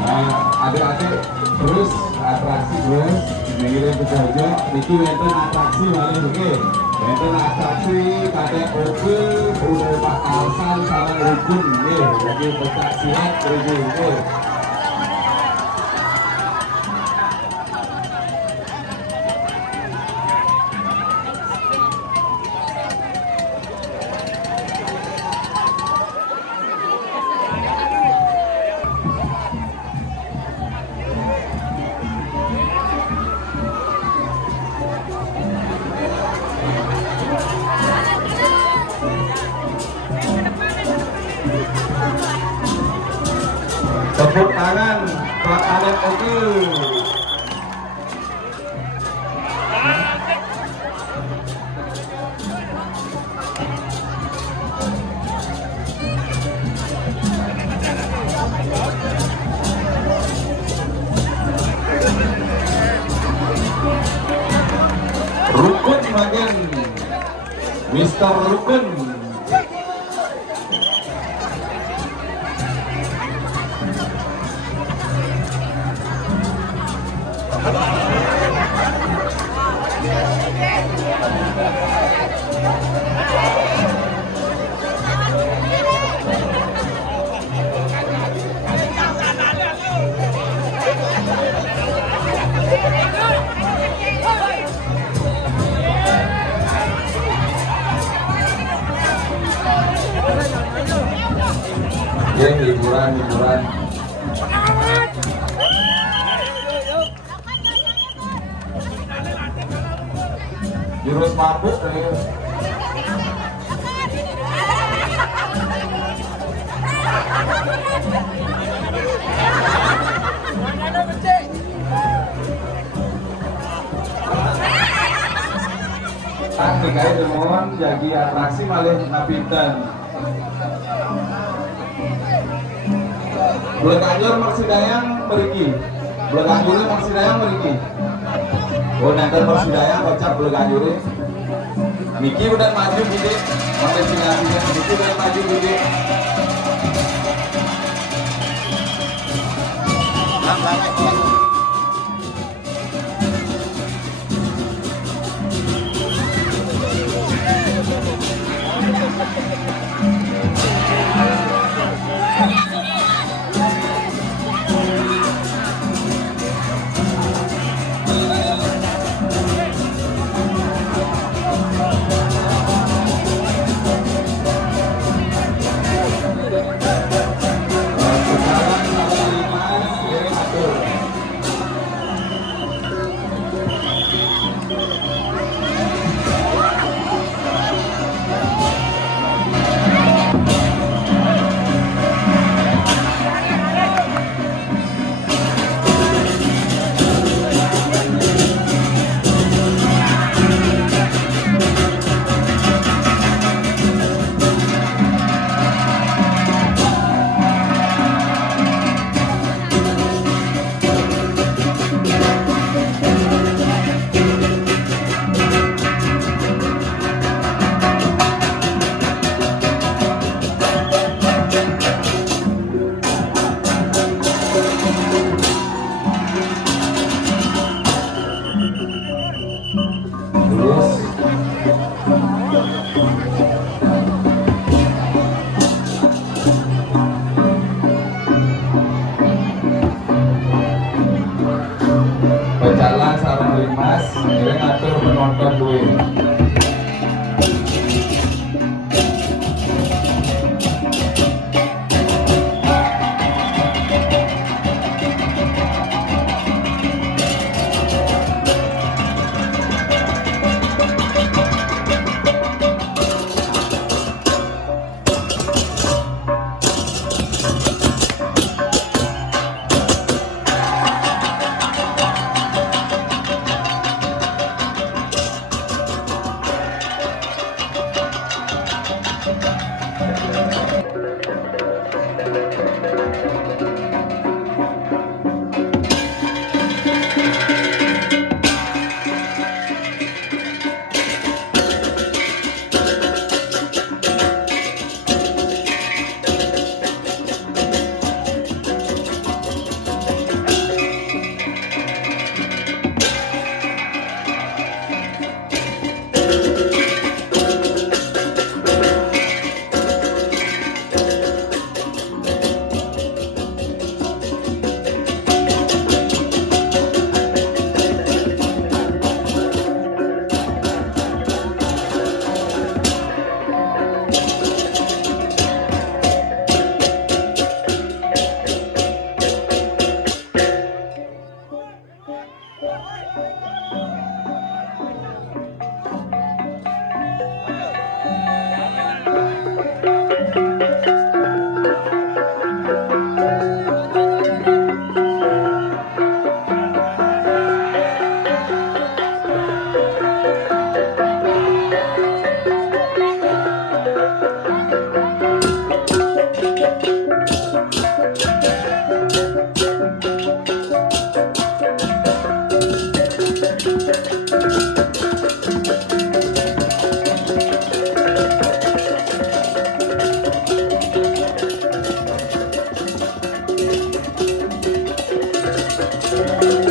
Nah, adik-adik terus atraksi terus mengirim ke saja. Niki wonten atraksi malih nggih. Wonten atraksi kadek mobil udah Pak Kalsan sareng rukun nggih. Jadi pencak silat nggih. Tepuk tangan Pak Adek Oki. Rukun bagian Mister Rukun. Ya, hiburan. Jurus mabuk nih. Dikai demon jadi atraksi malih napinten. Blekanjur Persidayang meriki. Blekanjur Persidayang meriki. Oh nanti Persidayang kocak Blekanjur. Niki udah maju gede. Sampai sini Niki udah maju gede. Thank you.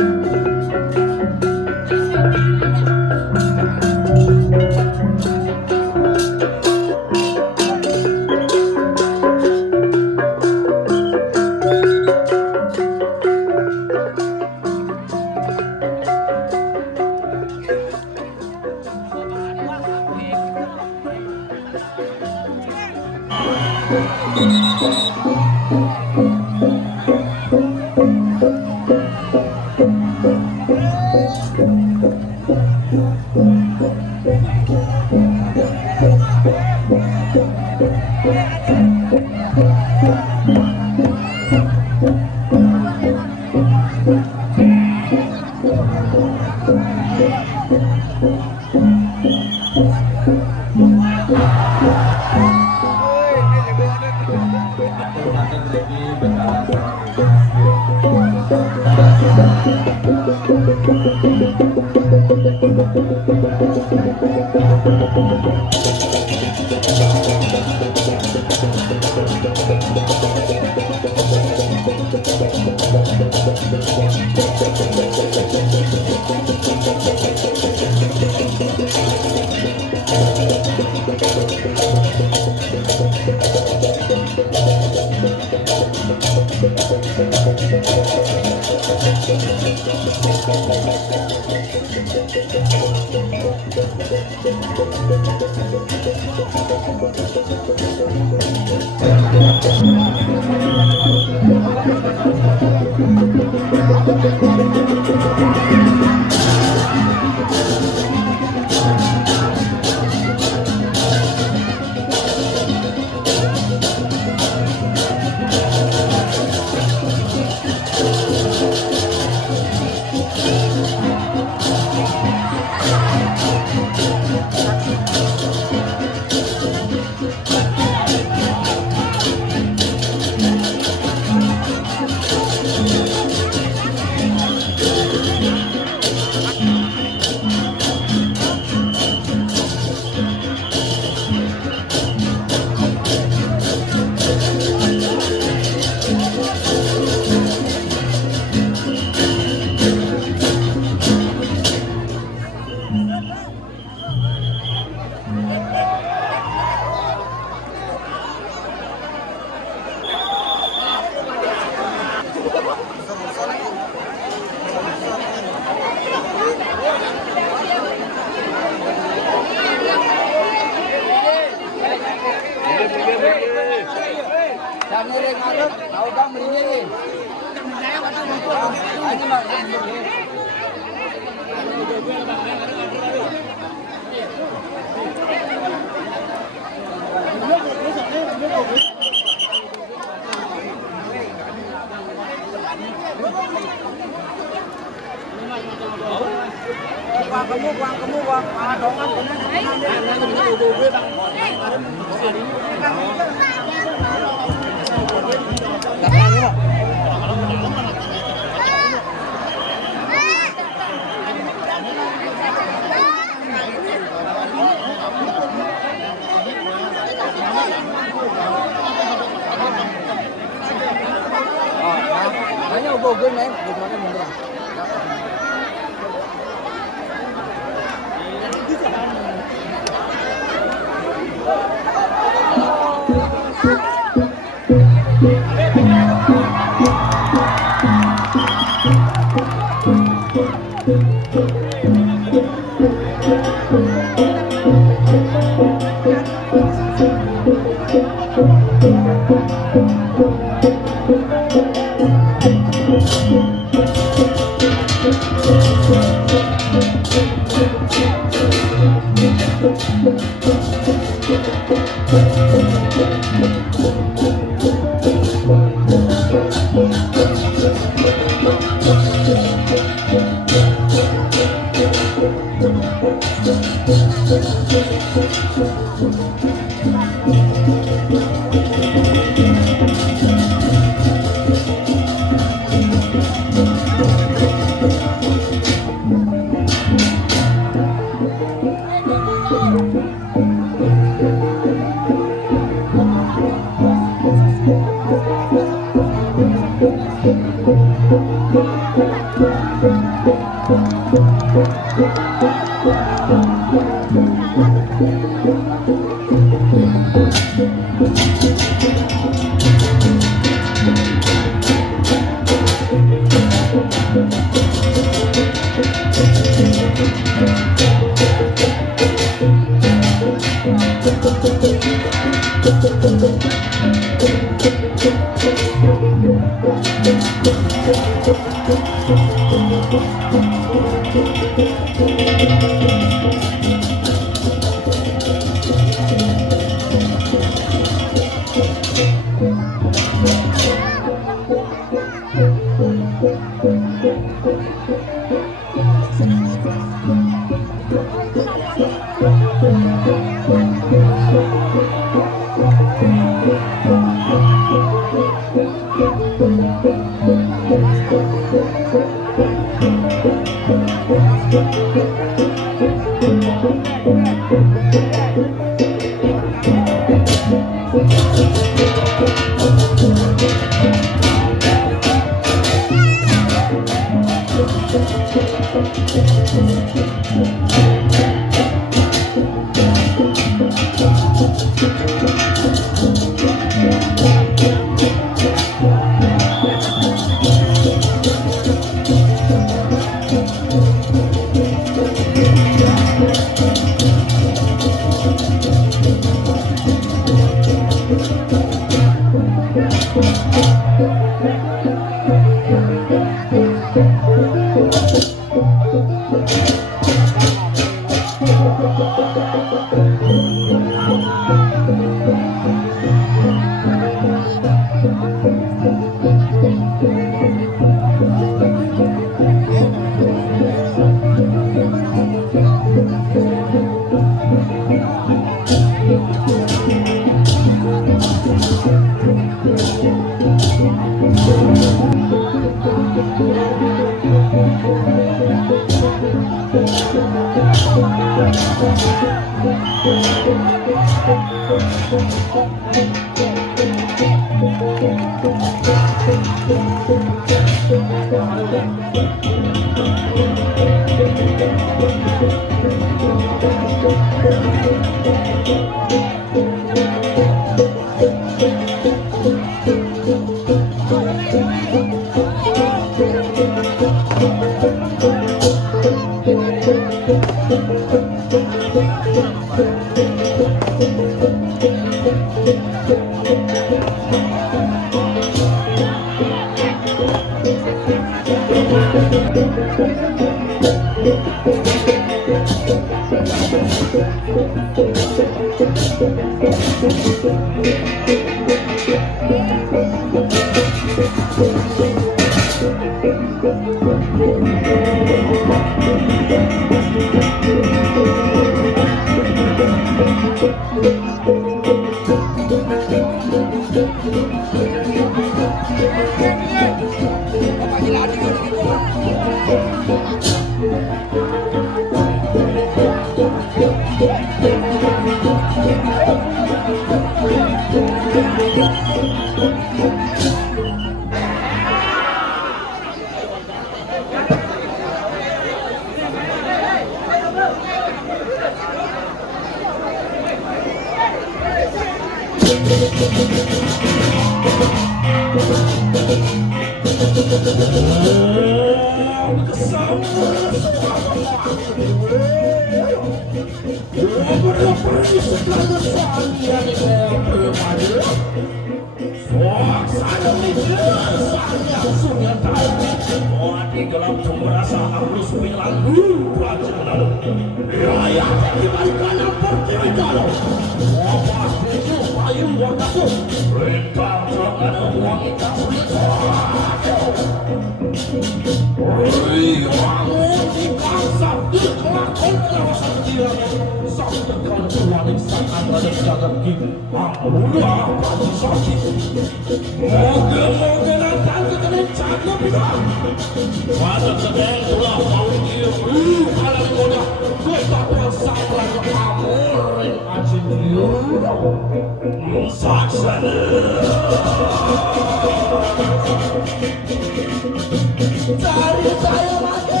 Cari saya lagi.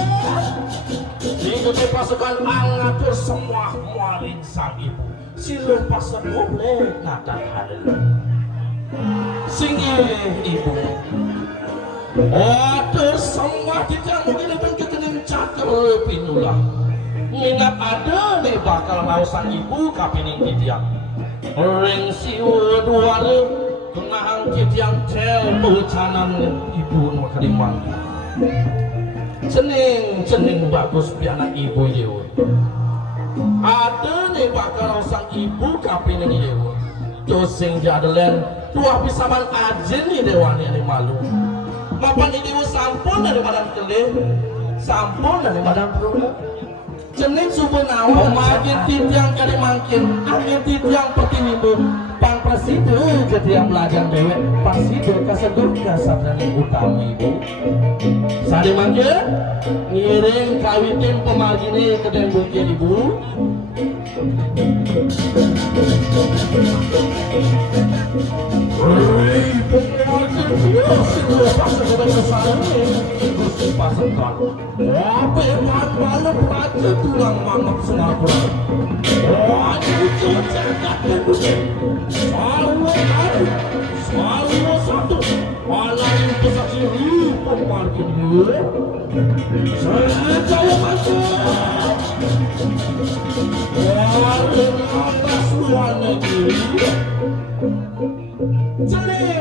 Ikuti pasukan angatur semua muarin sang ibu. Silung pasar boleh natak hari. Singgih ibu. Atur semua tidak mungkin itu kekening cakel pinulah. Minat ada nih bakal mau sang ibu kapining tidiak. Ring siu duare kenang tidiak tel bucanan ibu nu kalimang. Cening bagus pianak ibu dewa. Ada nih bakal sang ibu kapining dewa. Dosing jadelen dua pisaman aja nih dewa nih malu. Mapan ini sampun dari badan kelih, sampun dari badan perut. Cening subuh nawa makin titiang kali makin, akhir titiang peti minum. Pang presiden jadi yang belajar dewek, presiden kasedur kasadraning utami ibu. Sari makin ngiring kawitin pemargine ke den bukit ibu. Tulang mangap Singapura. Wah, itu jagat dan bukit. Selalu satu. Mana itu saksi rupung margin gue. Saya mati. Wah, ini atas luar negeri.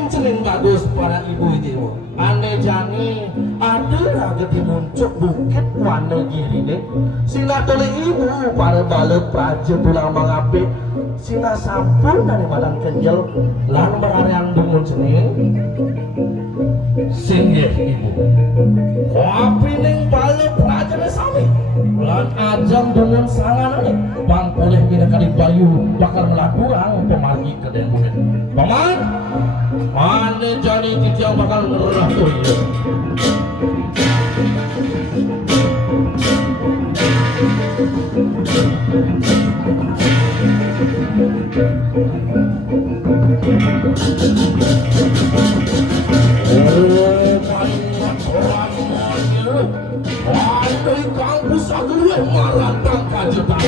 Celing bagus para ibu itu. Ane jani ada raga muncul bukit warna gini. Sina tole ibu para balet praja pulang mengapi. Sina sampun dari badan kenjel lan berarian dungun cening. Singgih ibu. Kopi ning balet praja sami. Lan ajam dungun sanganane. Bang oleh mina kali bayu bakal melakukan pemargi ke den bukit. Paman, mana jani titiang bakal ngerah tuh ya. Andai kampus aku marantang kajetan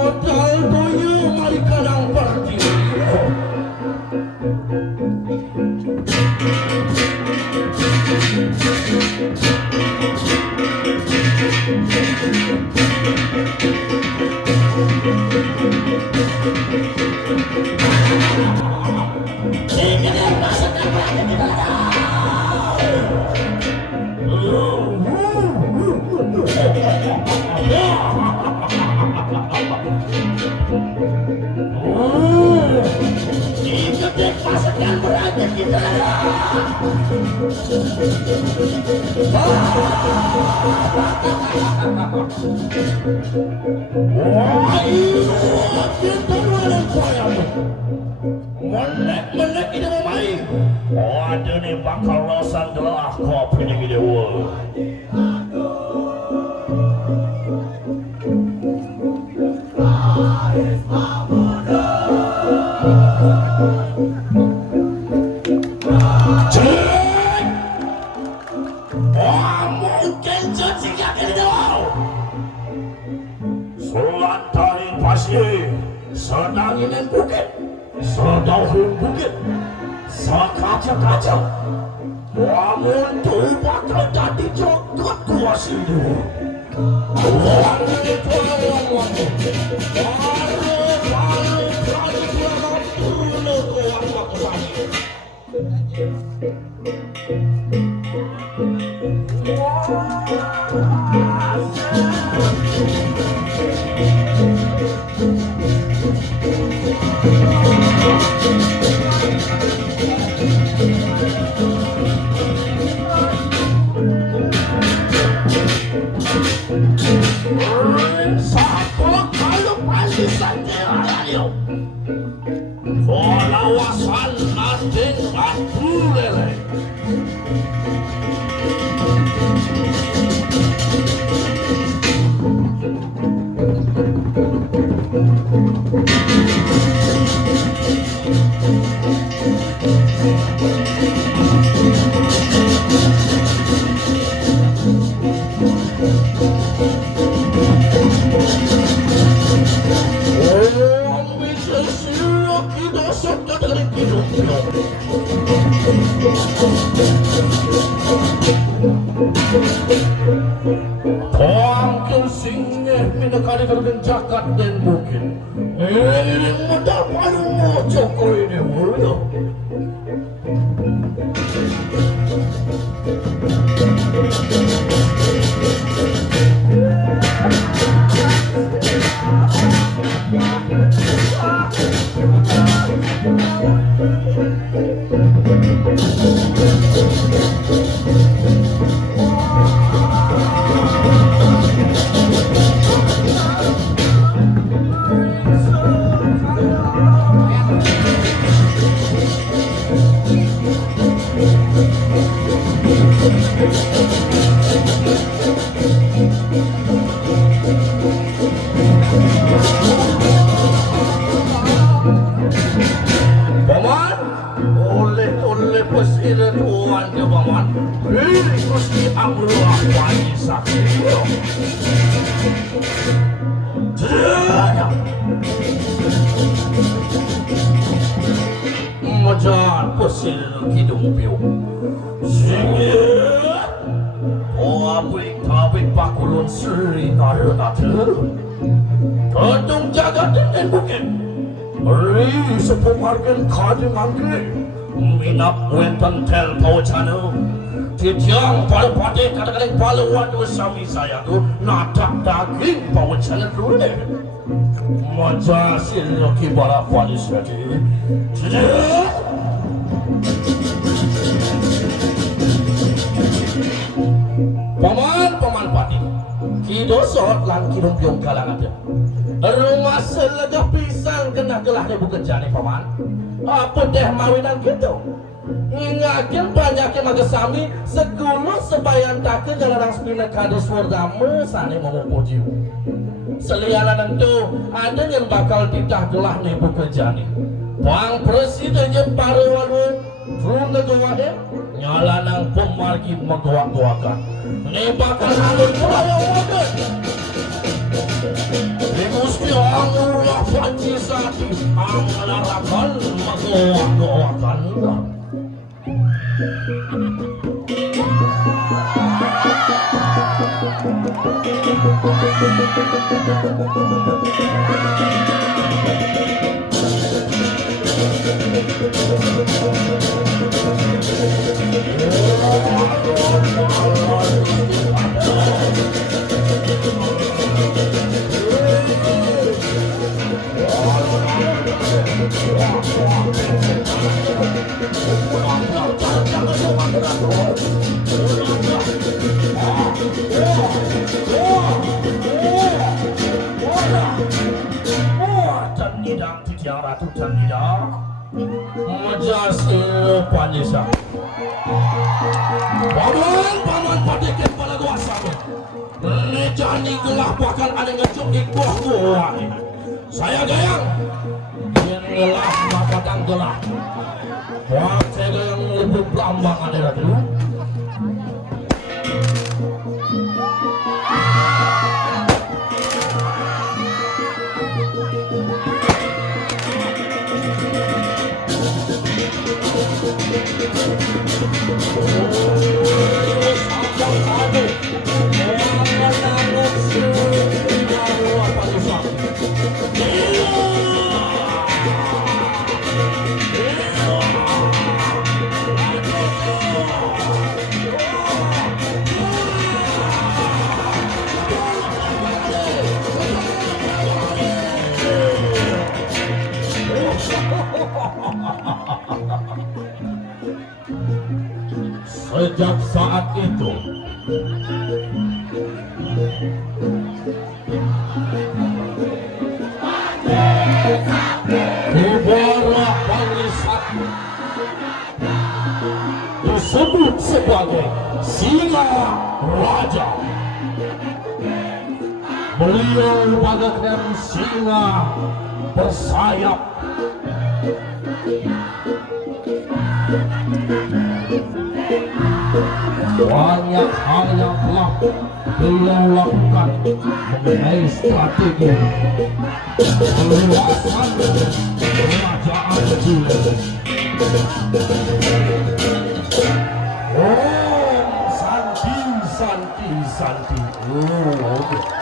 modal doyo mari kadang pergi. Ikuti pasukan beraja kita. Wah, kita luar biasa. Menek ini mau main. Oh, ada nih bakal rosan gelah kopi nih dewa. Sedangin bukit, sedauhin bukit, sekaca-kaca. Namun tuh bakal jadi jogot kuas itu. Wawasan asing aku lele kita sudah dari hidup. Pangkil singe minakali kargan jakat dan bukit. Ini mudah paling mau Jokowi ini mulu. Oleh presiden Tuhan ke Paman, ini mesti ambil wajib sakit. Majar presiden Kidung Piu. Singit, pabrik pakulun seri karena Tadung jaga dengan bukit. Ri sepumargen kadi mangke. Minap wenten tel power channel. Titiang pada pade kadang-kadang paluan dua sami saya tu natak daging power channel dulu deh. Maja siloki bara polis lagi. Paman padi. Kido sot lang kidong piong kalangan dia. Rumah selegah pisang kena gelah dia bukan jani paman. Apa deh mawinan gitu? Ingakin banyaknya magasami segulu sebayan takkan jalan sepina kades wardamu sani memupuji. Selialan itu ada yang bakal ditah gelah nih bukan jani. Bang presidennya parewalu turun negawade nyala nang pemargi megawak-gawakan. Ini bakal alun mulai yang wadah. Musti Allah panci sati anglarakan magawak-gawakan. Paman padekin pada gua sami. Ini jani gelah bahkan ada ngecuk ikut gua. Saya gayang. Yang gelah mapadang gelah. Wah, saya gayang lebih pelambang ada dulu. Sejak saat itu Ibarat Pangesak disebut sebagai Singa Raja. Beliau bagaikan singa bersayap. Banyak hal yang telah beliau lakukan mengenai strategi perluasan kerajaan Oh, Santi. Oh, oke.